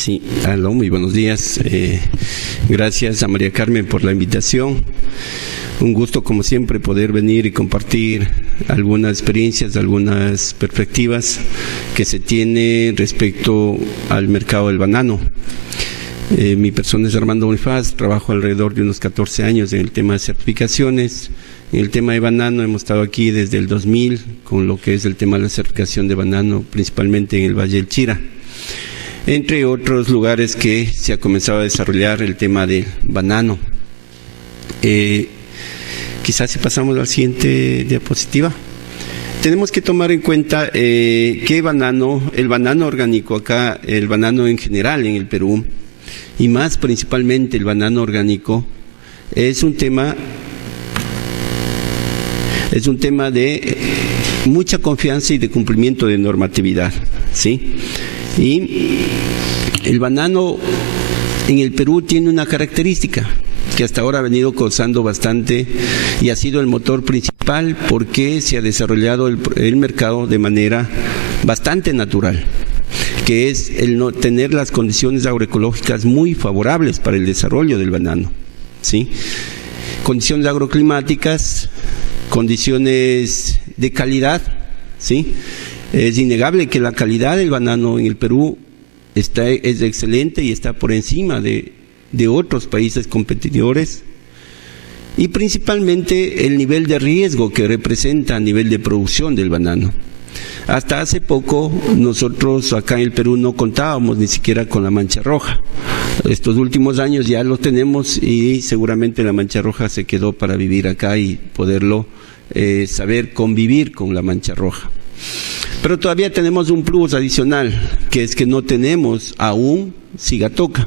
Sí, aló, muy buenos días. Gracias a María Carmen por la invitación. Un gusto, como siempre, poder venir y compartir algunas experiencias, algunas perspectivas que se tiene respecto al mercado del banano. Mi persona es Armando Bonifaz, trabajo alrededor de unos 14 años en el tema de certificaciones. En el tema de banano hemos estado aquí desde el 2000 con lo que es el tema de la certificación de banano, principalmente en el Valle del Chira, entre otros lugares que se ha comenzado a desarrollar el tema del banano. Quizás si pasamos a la siguiente diapositiva. Tenemos que tomar en cuenta que el banano orgánico acá, el banano en general en el Perú, y más principalmente el banano orgánico, es un tema de mucha confianza y de cumplimiento de normatividad, ¿sí? Y el banano en el Perú tiene una característica que hasta ahora ha venido causando bastante y ha sido el motor principal porque se ha desarrollado el mercado de manera bastante natural, que es el no tener las condiciones agroecológicas muy favorables para el desarrollo del banano, ¿sí? Condiciones agroclimáticas, condiciones de calidad, ¿sí? Es innegable que la calidad del banano en el Perú es excelente y está por encima de otros países competidores, y principalmente el nivel de riesgo que representa a nivel de producción del banano. Hasta hace poco nosotros acá en el Perú no contábamos ni siquiera con la mancha roja. Estos últimos años ya lo tenemos y seguramente la mancha roja se quedó para vivir acá y poderlo saber convivir con la mancha roja. Pero todavía tenemos un plus adicional, que es que no tenemos aún sigatoca.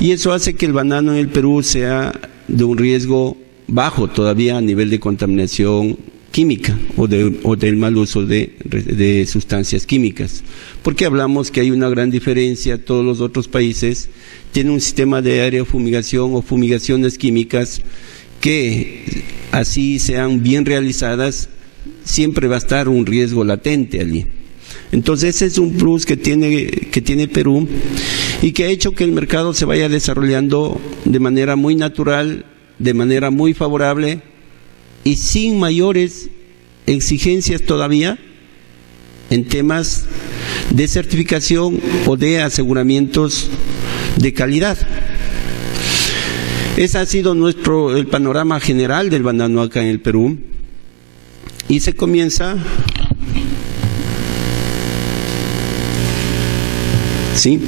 Y eso hace que el banano en el Perú sea de un riesgo bajo todavía a nivel de contaminación química o del mal uso de sustancias químicas. Porque hablamos que hay una gran diferencia, todos los otros países tienen un sistema de aerofumigación o fumigaciones químicas que, así sean bien realizadas, siempre va a estar un riesgo latente allí. Entonces ese es un plus que tiene Perú y que ha hecho que el mercado se vaya desarrollando de manera muy natural, de manera muy favorable y sin mayores exigencias todavía en temas de certificación o de aseguramientos de calidad. Ese ha sido el panorama general del banano acá en el Perú, y se comienza, ¿sí?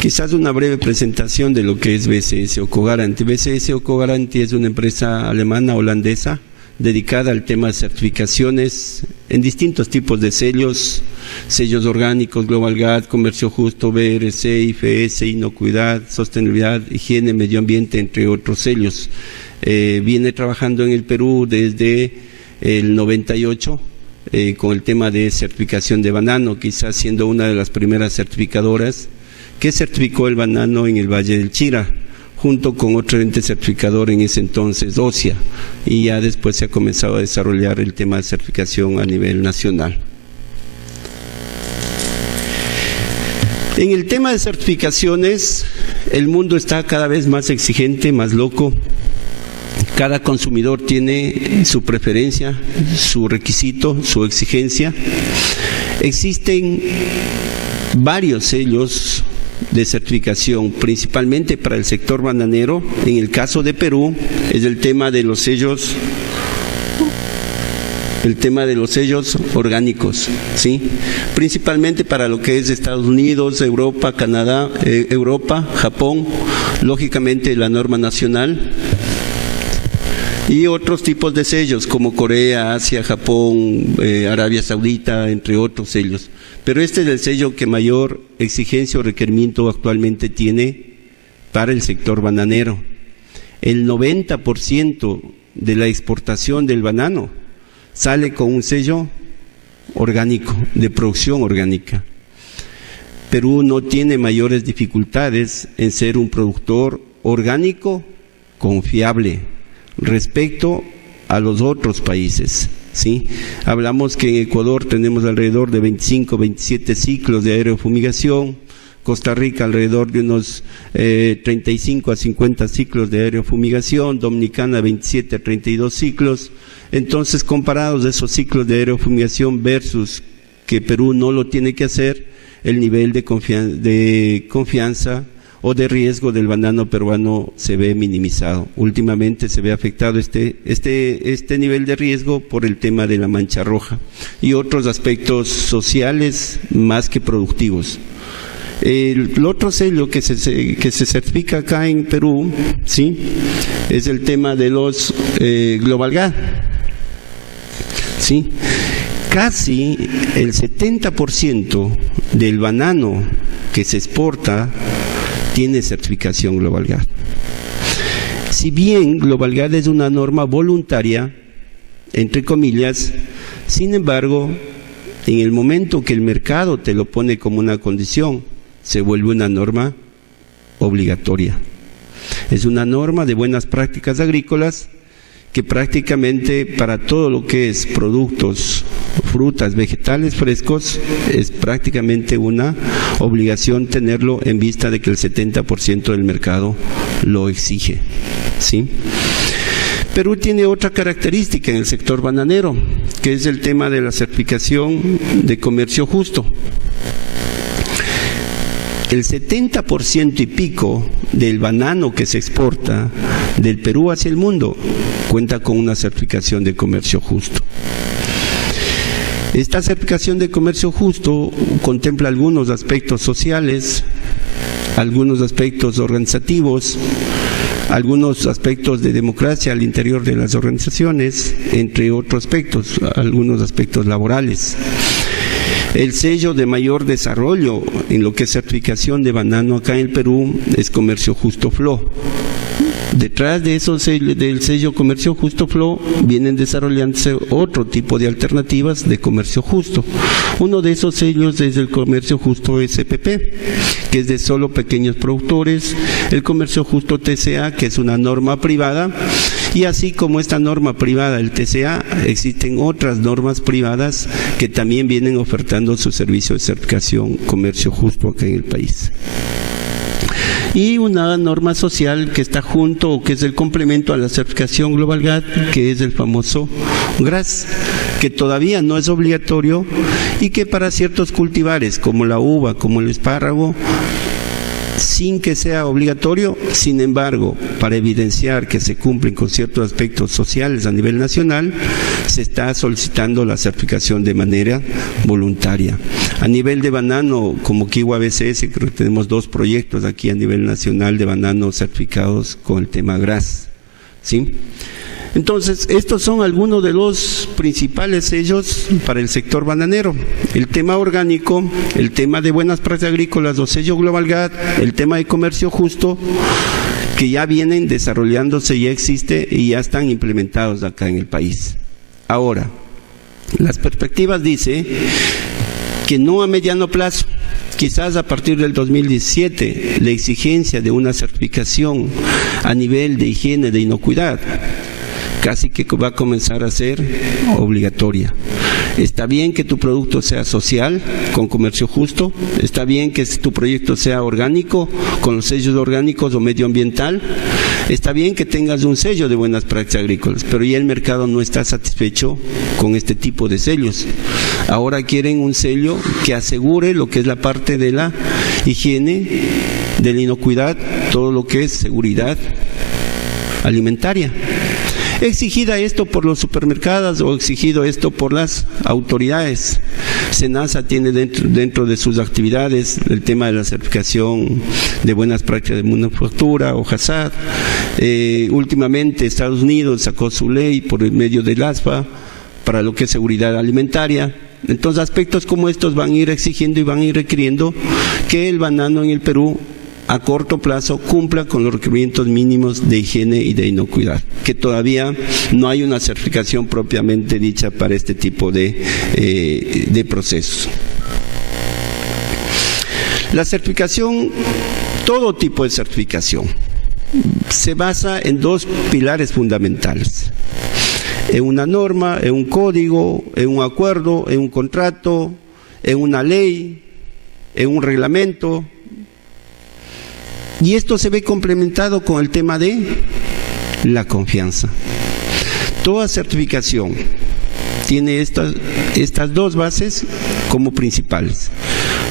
Quizás una breve presentación de lo que es BCS Ökogarantie. BCS Ökogarantie es una empresa alemana holandesa dedicada al tema de certificaciones en distintos tipos de sellos orgánicos, Global GAT, Comercio Justo, BRC, IFS, Inocuidad, Sostenibilidad, Higiene, Medio Ambiente, entre otros sellos. Viene trabajando en el Perú desde el 98 con el tema de certificación de banano, quizás siendo una de las primeras certificadoras que certificó el banano en el Valle del Chira, junto con otro ente certificador en ese entonces, OCIA, y ya después se ha comenzado a desarrollar el tema de certificación a nivel nacional. En el tema de certificaciones, el mundo está cada vez más exigente, más loco. Cada consumidor tiene su preferencia, su requisito, su exigencia. Existen varios sellos de certificación, principalmente para el sector bananero. En el caso de Perú es el tema de los sellos orgánicos, ¿sí? Principalmente para lo que es Estados Unidos, Europa, Canadá, Japón, lógicamente la norma nacional, y otros tipos de sellos como Corea, Asia, Japón, Arabia Saudita, entre otros sellos. Pero este es el sello que mayor exigencia o requerimiento actualmente tiene para el sector bananero. El 90% de la exportación del banano sale con un sello orgánico, de producción orgánica. Perú no tiene mayores dificultades en ser un productor orgánico confiable respecto a los otros países. ¿sí? Hablamos que en Ecuador tenemos alrededor de 25, 27 ciclos de aerofumigación, Costa Rica alrededor de unos 35 a 50 ciclos de aerofumigación, Dominicana 27 a 32 ciclos. Entonces, comparados esos ciclos de aerofumigación versus que Perú no lo tiene que hacer, el nivel de confianza o de riesgo del banano peruano se ve minimizado. Últimamente se ve afectado este nivel de riesgo por el tema de la mancha roja y otros aspectos sociales más que productivos. El otro sello que se certifica acá en Perú, ¿sí?, es el tema de los Global Gap, ¿sí? Casi el 70% del banano que se exporta tiene certificación Global Gap. Si bien Global Gap es una norma voluntaria, entre comillas, sin embargo, en el momento que el mercado te lo pone como una condición, se vuelve una norma obligatoria. Es una norma de buenas prácticas agrícolas que prácticamente para todo lo que es productos, frutas, vegetales frescos, es prácticamente una obligación tenerlo en vista de que el 70% del mercado lo exige, ¿sí? Perú tiene otra característica en el sector bananero, que es el tema de la certificación de comercio justo. El 70% y pico del banano que se exporta del Perú hacia el mundo cuenta con una certificación de comercio justo. Esta certificación de comercio justo contempla algunos aspectos sociales, algunos aspectos organizativos, algunos aspectos de democracia al interior de las organizaciones, entre otros aspectos, algunos aspectos laborales. El sello de mayor desarrollo en lo que es certificación de banano acá en el Perú es Comercio Justo FLO. Detrás de esos del sello Comercio Justo FLO vienen desarrollándose otro tipo de alternativas de comercio justo. Uno de esos sellos es el Comercio Justo SPP, que es de solo pequeños productores, el Comercio Justo TCA, que es una norma privada, y así como esta norma privada, el TCA, existen otras normas privadas que también vienen ofertando su servicio de certificación comercio justo acá en el país. Y una norma social que está junto o que es el complemento a la certificación Global Gap, que es el famoso GRAS, que todavía no es obligatorio y que para ciertos cultivares como la uva, como el espárrago, sin que sea obligatorio, sin embargo, para evidenciar que se cumplen con ciertos aspectos sociales a nivel nacional, se está solicitando la certificación de manera voluntaria. A nivel de banano, como Kiwa BCS, creo que tenemos 2 proyectos aquí a nivel nacional de banano certificados con el tema GRAS, ¿sí? Entonces, estos son algunos de los principales sellos para el sector bananero. El tema orgánico, el tema de buenas prácticas agrícolas, los sellos Global Gap, el tema de comercio justo, que ya vienen desarrollándose, ya existe y ya están implementados acá en el país. Ahora, las perspectivas dicen que no a mediano plazo, quizás a partir del 2017, la exigencia de una certificación a nivel de higiene, de inocuidad, casi que va a comenzar a ser obligatoria. Está bien que tu producto sea social, con comercio justo, está bien que tu proyecto sea orgánico, con los sellos orgánicos o medioambiental, está bien que tengas un sello de buenas prácticas agrícolas, pero ya el mercado no está satisfecho con este tipo de sellos. Ahora quieren un sello que asegure lo que es la parte de la higiene, de la inocuidad, todo lo que es seguridad alimentaria. Exigida esto por los supermercados o exigido esto por las autoridades. SENASA tiene dentro de sus actividades el tema de la certificación de buenas prácticas de manufactura o HACCP. Últimamente Estados Unidos sacó su ley por el medio del ASFA para lo que es seguridad alimentaria. Entonces aspectos como estos van a ir exigiendo y van a ir requiriendo que el banano en el Perú a corto plazo cumpla con los requerimientos mínimos de higiene y de inocuidad, que todavía no hay una certificación propiamente dicha para este tipo de procesos. La certificación, todo tipo de certificación, se basa en 2 pilares fundamentales. en una norma, en un código, en un acuerdo, en un contrato, en una ley, en un reglamento. Y esto se ve complementado con el tema de la confianza. Toda certificación tiene estas dos bases como principales: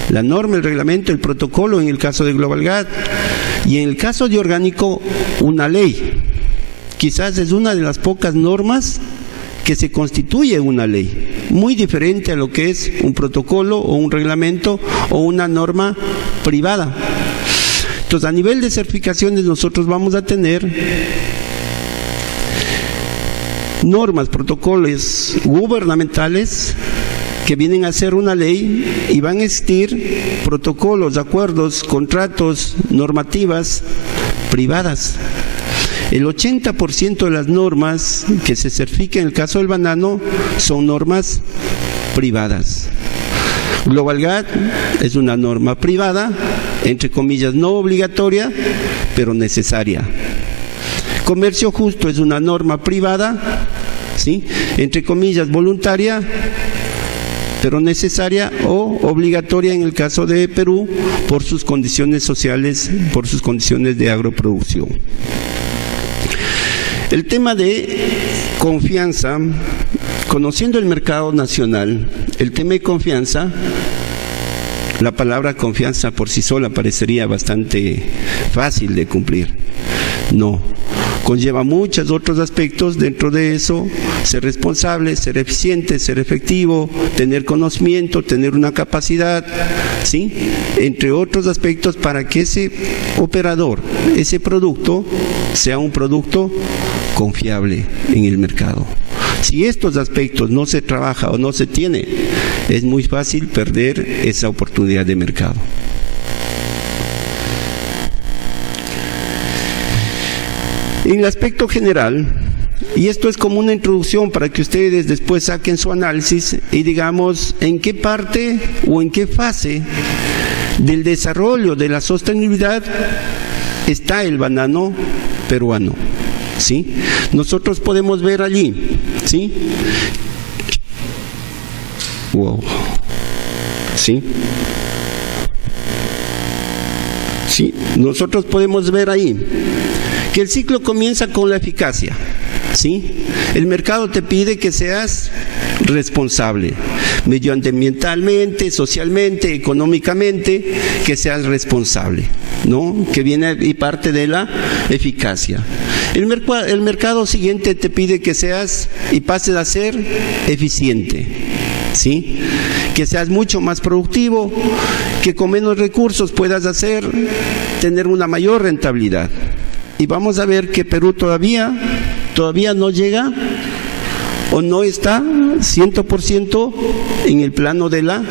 la norma, el reglamento, el protocolo en el caso de Global GATT, y en el caso de orgánico, una ley. Quizás es una de las pocas normas que se constituye una ley, muy diferente a lo que es un protocolo o un reglamento o una norma privada. Entonces, a nivel de certificaciones nosotros vamos a tener normas, protocolos gubernamentales que vienen a ser una ley, y van a existir protocolos, acuerdos, contratos, normativas privadas. El 80% de las normas que se certifican en el caso del banano son normas privadas. Global GATT es una norma privada, entre comillas no obligatoria, pero necesaria. Comercio justo es una norma privada, ¿sí?, entre comillas voluntaria, pero necesaria o obligatoria en el caso de Perú por sus condiciones sociales, por sus condiciones de agroproducción. El tema de confianza, conociendo el mercado nacional, el tema de confianza, la palabra confianza por sí sola parecería bastante fácil de cumplir. No, conlleva muchos otros aspectos. Dentro de eso, ser responsable, ser eficiente, ser efectivo, tener conocimiento, tener una capacidad, ¿sí?, entre otros aspectos, para que ese operador, ese producto, sea un producto confiable en el mercado. Si estos aspectos no se trabaja o no se tiene, es muy fácil perder esa oportunidad de mercado. En el aspecto general, y esto es como una introducción para que ustedes después saquen su análisis y digamos en qué parte o en qué fase del desarrollo de la sostenibilidad está el banano peruano, ¿sí? Nosotros podemos ver allí, ¿sí? Wow. ¿Sí? Sí, nosotros podemos ver ahí que el ciclo comienza con la eficacia, ¿sí? El mercado te pide que seas responsable, medioambientalmente, socialmente, económicamente, que seas responsable, ¿no? Que viene y parte de la eficacia. El mercado siguiente te pide que seas y pases a ser eficiente, ¿sí? Que seas mucho más productivo, que con menos recursos puedas tener una mayor rentabilidad. Y vamos a ver que Perú todavía no llega o no está 100% en el plano de la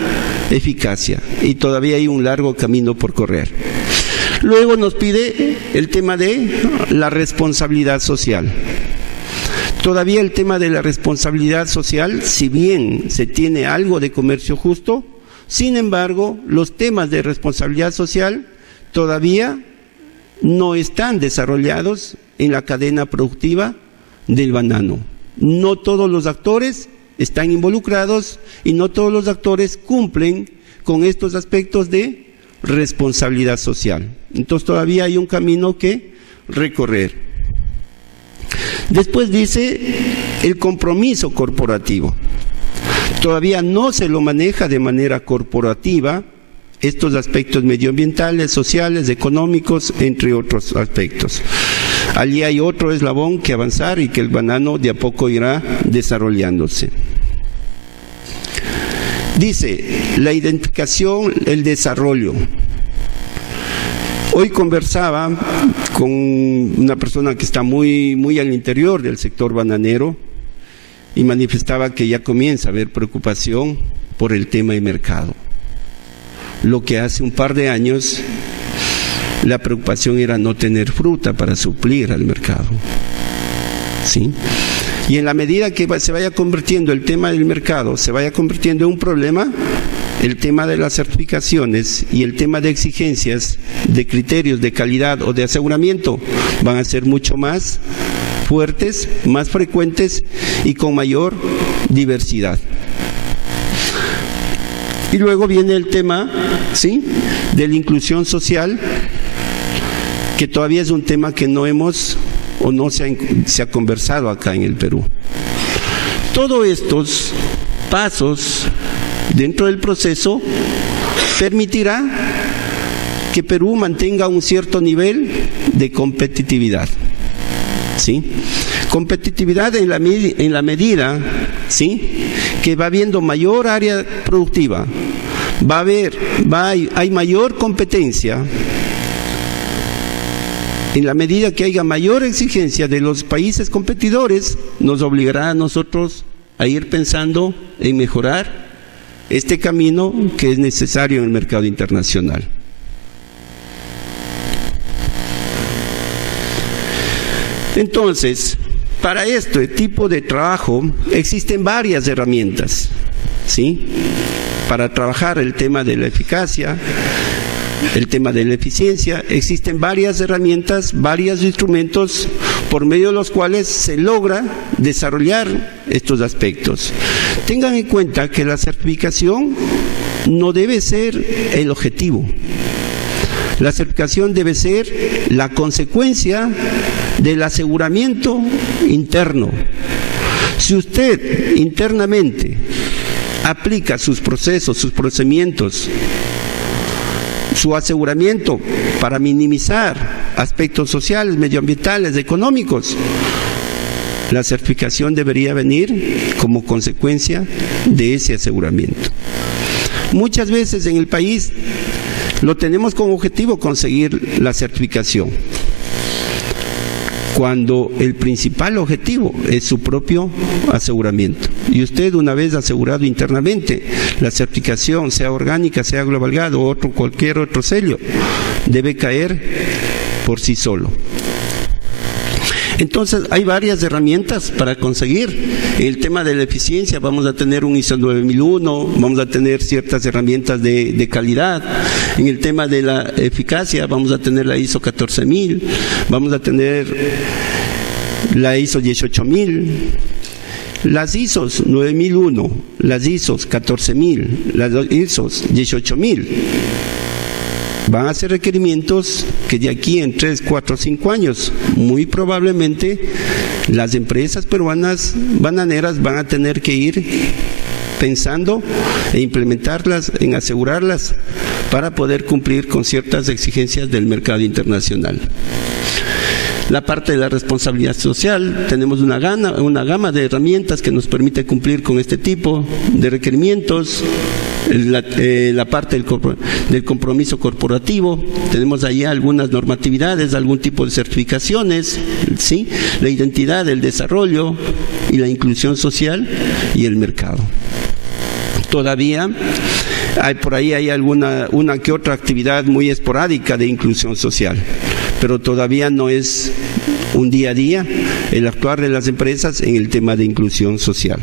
eficacia, y todavía hay un largo camino por correr. Luego nos pide el tema de la responsabilidad social. Todavía el tema de la responsabilidad social, si bien se tiene algo de comercio justo, sin embargo, los temas de responsabilidad social todavía no están desarrollados en la cadena productiva del banano. No todos los actores están involucrados y no todos los actores cumplen con estos aspectos de responsabilidad social. Entonces todavía hay un camino que recorrer. Después dice el compromiso corporativo. Todavía no se lo maneja de manera corporativa estos aspectos medioambientales, sociales, económicos, entre otros aspectos. Allí hay otro eslabón que avanzar y que el banano de a poco irá desarrollándose. Dice, la identificación, el desarrollo. Hoy conversaba con una persona que está muy al interior del sector bananero y manifestaba que ya comienza a haber preocupación por el tema de mercado. Lo que hace un par de años la preocupación era no tener fruta para suplir al mercado, ¿sí? Y en la medida que se vaya convirtiendo el tema del mercado, se vaya convirtiendo en un problema, el tema de las certificaciones y el tema de exigencias, de criterios de calidad o de aseguramiento van a ser mucho más fuertes, más frecuentes y con mayor diversidad. Y luego viene el tema, ¿sí?, de la inclusión social, que todavía es un tema que no hemos o no se ha conversado acá en el Perú. Todos estos pasos dentro del proceso permitirá que Perú mantenga un cierto nivel de competitividad, ¿sí? Competitividad en la medida, ¿sí?, que va habiendo mayor área productiva, hay mayor competencia. En la medida que haya mayor exigencia de los países competidores, nos obligará a nosotros a ir pensando en mejorar este camino que es necesario en el mercado internacional. Entonces, para este tipo de trabajo existen varias herramientas, ¿sí?, para trabajar el tema de la eficacia, el tema de la eficiencia. Existen varias herramientas, varios instrumentos por medio de los cuales se logra desarrollar estos aspectos. Tengan en cuenta que la certificación no debe ser el objetivo. La certificación debe ser la consecuencia del aseguramiento interno. Si usted internamente aplica sus procesos, sus procedimientos, su aseguramiento para minimizar aspectos sociales, medioambientales, económicos, la certificación debería venir como consecuencia de ese aseguramiento. Muchas veces en el país lo tenemos como objetivo conseguir la certificación, cuando el principal objetivo es su propio aseguramiento. Y usted, una vez asegurado internamente, la certificación, sea orgánica, sea Global GAD o cualquier otro sello, debe caer por sí solo. Entonces, hay varias herramientas para conseguir. En el tema de la eficiencia vamos a tener un ISO 9001, vamos a tener ciertas herramientas de calidad. En el tema de la eficacia vamos a tener la ISO 14000, vamos a tener la ISO 18000, las ISOs 9001, las ISOs 14000, las ISOs 18000. Van a ser requerimientos que de aquí en 3, 4, 5 años, muy probablemente las empresas peruanas bananeras van a tener que ir pensando e implementarlas, en asegurarlas para poder cumplir con ciertas exigencias del mercado internacional. La parte de la responsabilidad social, tenemos una gama de herramientas que nos permite cumplir con este tipo de requerimientos. La parte del compromiso corporativo, tenemos ahí algunas normatividades, algún tipo de certificaciones, ¿sí?, la identidad, el desarrollo y la inclusión social y el mercado. Todavía por ahí hay una que otra actividad muy esporádica de inclusión social, pero todavía no es un día a día el actuar de las empresas en el tema de inclusión social.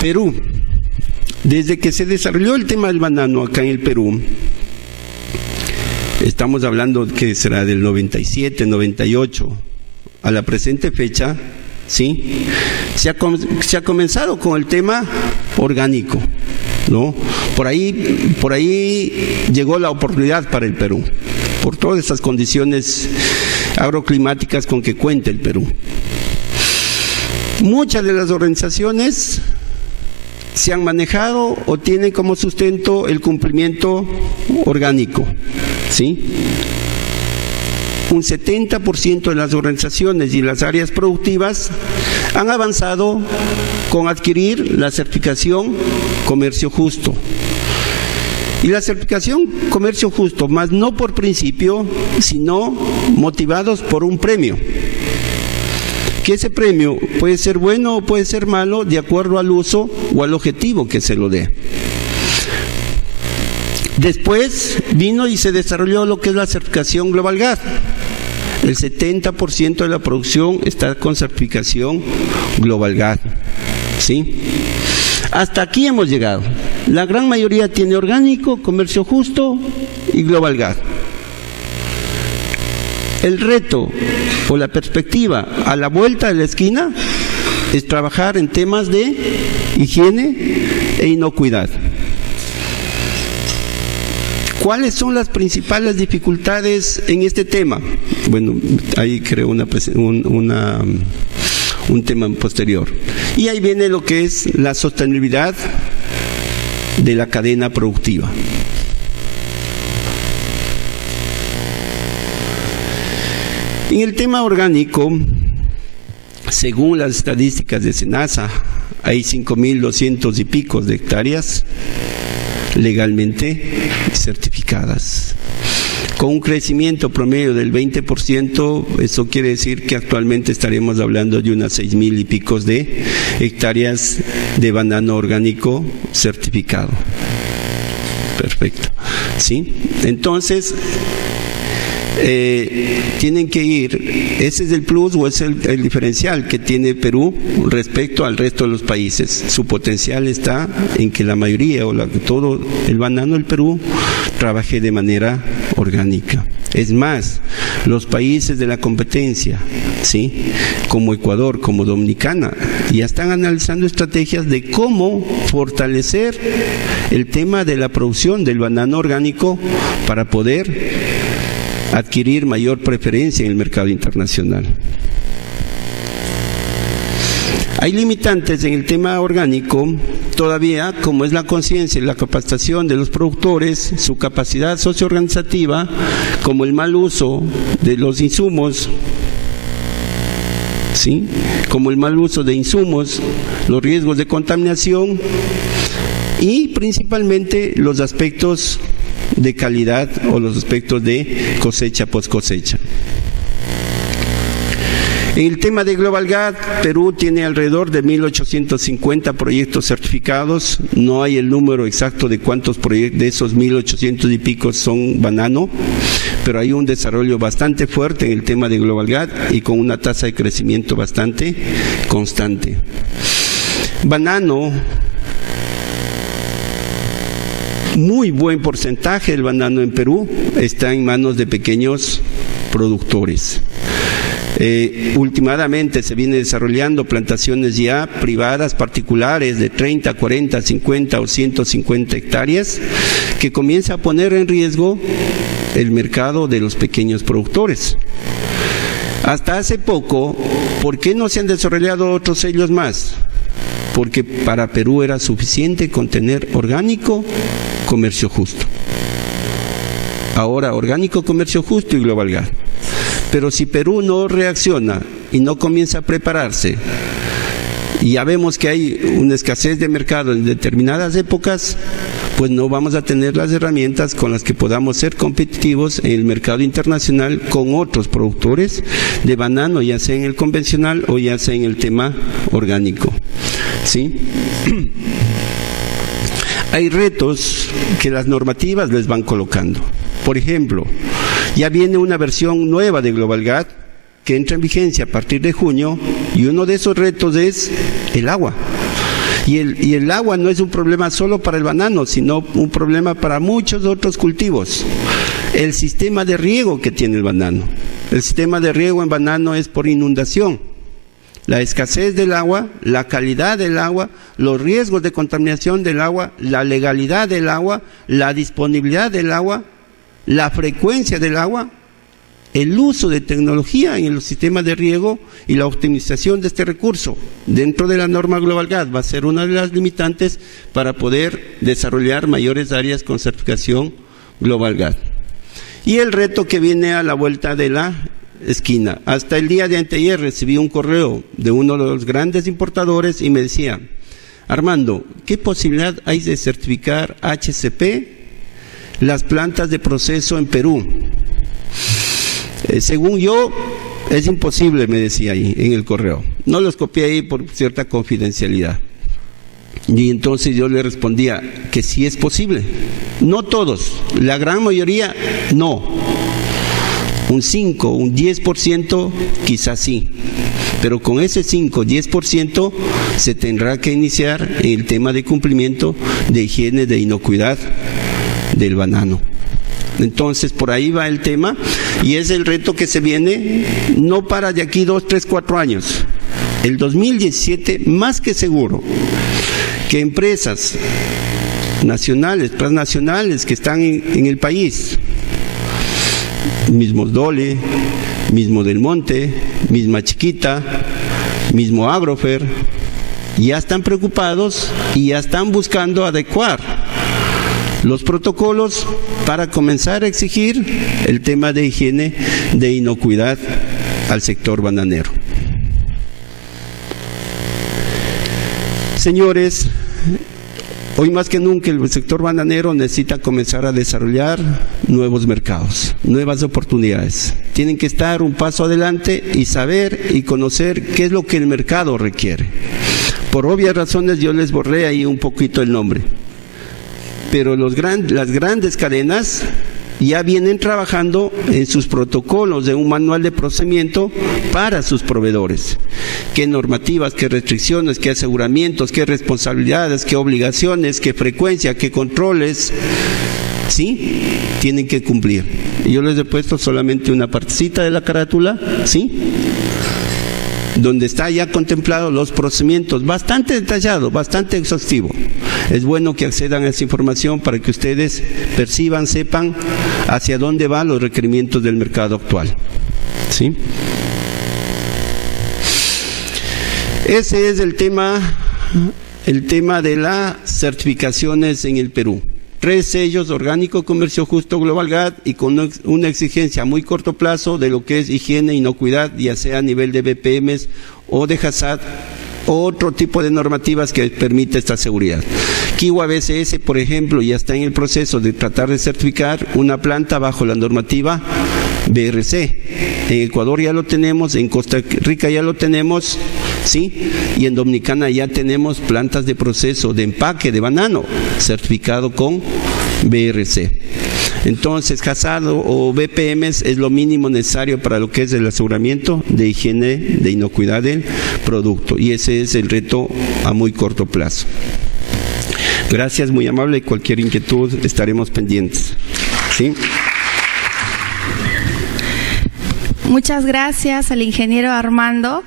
Perú, desde que se desarrolló el tema del banano acá en el Perú, estamos hablando que será del 97, 98, a la presente fecha, ¿sí?, se ha comenzado con el tema orgánico, ¿no? Por ahí llegó la oportunidad para el Perú, por todas esas condiciones agroclimáticas con que cuenta el Perú. Muchas de las organizaciones se han manejado o tienen como sustento el cumplimiento orgánico, ¿sí? Un 70% de las organizaciones y las áreas productivas han avanzado con adquirir la certificación Comercio Justo. Y la certificación Comercio Justo, más no por principio, sino motivados por un premio. Que ese premio puede ser bueno o puede ser malo de acuerdo al uso o al objetivo que se lo dé. Después vino y se desarrolló lo que es la certificación Global GAD. El 70% de la producción está con certificación Global GAD, ¿sí? Hasta aquí hemos llegado. La gran mayoría tiene orgánico, comercio justo y Global Gap. El reto o la perspectiva a la vuelta de la esquina es trabajar en temas de higiene e inocuidad. ¿Cuáles son las principales dificultades en este tema? Bueno, ahí creo un tema posterior. Y ahí viene lo que es la sostenibilidad de la cadena productiva. En el tema orgánico, según las estadísticas de SENASA, hay 5.200 y pico de hectáreas legalmente certificadas. Con un crecimiento promedio del 20%, eso quiere decir que actualmente estaremos hablando de unas 6.000 y pico de hectáreas de banano orgánico certificado. Perfecto. ¿Sí? Entonces, tienen que ir, ese es el plus o es el diferencial que tiene Perú respecto al resto de los países. Su potencial está en que la mayoría o todo el banano del Perú trabaje de manera orgánica. Es más, los países de la competencia, ¿sí?, como Ecuador, como Dominicana, ya están analizando estrategias de cómo fortalecer el tema de la producción del banano orgánico para poder adquirir mayor preferencia en el mercado internacional. Hay limitantes en el tema orgánico todavía, como es la conciencia y la capacitación de los productores, su capacidad socioorganizativa, como el mal uso de los insumos, ¿sí?, como el mal uso de insumos, los riesgos de contaminación y principalmente los aspectos de calidad o los aspectos de cosecha post cosecha. En el tema de Global Gap, Perú tiene alrededor de 1.850 proyectos certificados. No hay el número exacto de cuántos proyectos de esos 1.800 y pico son banano, pero hay un desarrollo bastante fuerte en el tema de Global Gap y con una tasa de crecimiento bastante constante. Banano, muy buen porcentaje del banano en Perú está en manos de pequeños productores. Últimamente se viene desarrollando plantaciones ya privadas, particulares, de 30, 40, 50 o 150 hectáreas, que comienza a poner en riesgo el mercado de los pequeños productores. Hasta hace poco, ¿por qué no se han desarrollado otros sellos más? Porque para Perú era suficiente con tener orgánico, comercio justo. Ahora orgánico, comercio justo y Global Gap. Pero si Perú no reacciona y no comienza a prepararse, y ya vemos que hay una escasez de mercado en determinadas épocas, pues no vamos a tener las herramientas con las que podamos ser competitivos en el mercado internacional con otros productores de banano, ya sea en el convencional o ya sea en el tema orgánico. ¿Sí? Hay retos que las normativas les van colocando. Por ejemplo, ya viene una versión nueva de Global Gap que entra en vigencia a partir de junio, y uno de esos retos es el agua. Y el agua no es un problema solo para el banano, sino un problema para muchos otros cultivos. El sistema de riego que tiene el banano. El sistema de riego en banano es por inundación. La escasez del agua, la calidad del agua, los riesgos de contaminación del agua, la legalidad del agua, la disponibilidad del agua, la frecuencia del agua, el uso de tecnología en los sistemas de riego y la optimización de este recurso dentro de la norma Global Gap va a ser una de las limitantes para poder desarrollar mayores áreas con certificación Global Gap. Y el reto que viene a la vuelta de la esquina. Hasta el día de anteayer recibí un correo de uno de los grandes importadores y me decía: Armando, ¿qué posibilidad hay de certificar HCP las plantas de proceso en Perú? Según yo, es imposible, me decía ahí en el correo. No los copié ahí por cierta confidencialidad. Y entonces yo le respondía que sí es posible. No todos, la gran mayoría no. Un 5, un 10% quizás sí. Pero con ese 5, 10% se tendrá que iniciar el tema de cumplimiento de higiene, de inocuidad del banano. Entonces, por ahí va el tema, y es el reto que se viene, no para de aquí 2, 3, 4 años. El 2017, más que seguro, que empresas nacionales, transnacionales que están en el país, mismo Dole, mismo Del Monte, misma Chiquita, mismo Agrofer, ya están preocupados y ya están buscando adecuar los protocolos para comenzar a exigir el tema de higiene, de inocuidad al sector bananero. Señores, hoy más que nunca el sector bananero necesita comenzar a desarrollar nuevos mercados, nuevas oportunidades. Tienen que estar un paso adelante y saber y conocer qué es lo que el mercado requiere. Por obvias razones yo les borré ahí un poquito el nombre, pero las grandes cadenas ya vienen trabajando en sus protocolos de un manual de procedimiento para sus proveedores. ¿Qué normativas, qué restricciones, qué aseguramientos, qué responsabilidades, qué obligaciones, qué frecuencia, qué controles, sí, tienen que cumplir? Yo les he puesto solamente una partecita de la carátula, sí, donde está ya contemplado los procedimientos, bastante detallado, bastante exhaustivo. Es bueno que accedan a esa información para que ustedes perciban, sepan hacia dónde van los requerimientos del mercado actual. ¿Sí? Ese es el tema de las certificaciones en el Perú. 3 sellos: orgánico, comercio justo, Global GAT, y con una exigencia a muy corto plazo de lo que es higiene, inocuidad, ya sea a nivel de BPMs o de HACCP, o otro tipo de normativas que permite esta seguridad. Kiwa BCS, por ejemplo, ya está en el proceso de tratar de certificar una planta bajo la normativa BRC. En Ecuador ya lo tenemos, en Costa Rica ya lo tenemos, ¿sí? Y en Dominicana ya tenemos plantas de proceso de empaque de banano certificado con BRC. Entonces, HACCP o BPMs es lo mínimo necesario para lo que es el aseguramiento de higiene, de inocuidad del producto, y ese es el reto a muy corto plazo. Gracias, muy amable, y cualquier inquietud estaremos pendientes. ¿Sí? Muchas gracias al ingeniero Armando.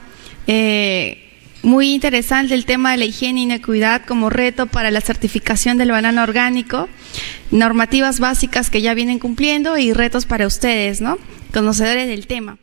Muy interesante el tema de la higiene y inocuidad como reto para la certificación del banano orgánico, normativas básicas que ya vienen cumpliendo y retos para ustedes, ¿no? Conocedores del tema.